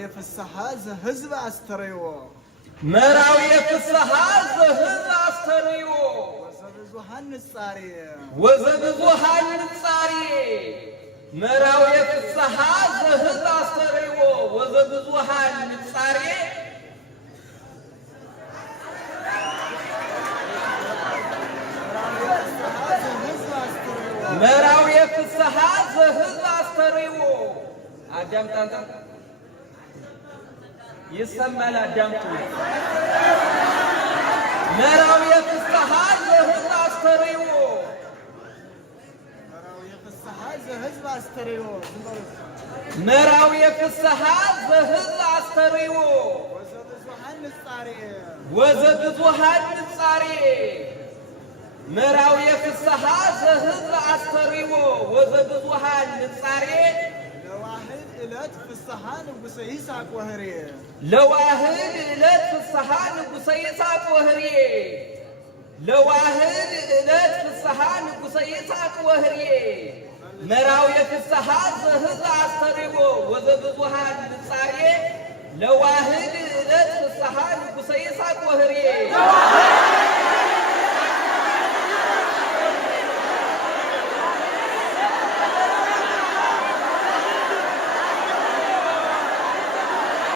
የፍስሐ ዘህዝብ አስተርእዮ መራዊ የፍስሐ ዘህዝብ አስተርእዮ ወዘብዙሃን ንጻሬ መራዊ የፍስሐ ዘህዝብ አስተርእዮ ወዘብዙሃን ንጻሬ መራዊ የፍስሐ ዘህዝብ አስተርእዮ አዳምጣንታ ይሰማል አዳምጡ መራዊ የፍስሐ ዘህዝብ አስተርእዮ መራዊ የፍስሐ ዘህዝብ አስተርእዮ ወዘብዙሃን ንጻሬ መራዊ የፍስሐ ዘህዝብ አስተርእዮ ወዘብዙሃን ንጻሬ ለዋህድ ዕለት ፍስሐ ንጉሠ ይስሐቅ ወህሬ ለዋህድ ዕለት ፍስሐ ንጉሠ ይስሐቅ ወህሬ ለዋህድ ዕለት ፍስሐ ንጉሠ ይስሐቅ ወህሬ መራዊ የፍስሐ ዘህዝብ አስተርእዮ ወዘብዙሃን ንጻሬ ለዋህድ ዕለት ፍስሐ ንጉሠ ይስሐቅ ወህሬ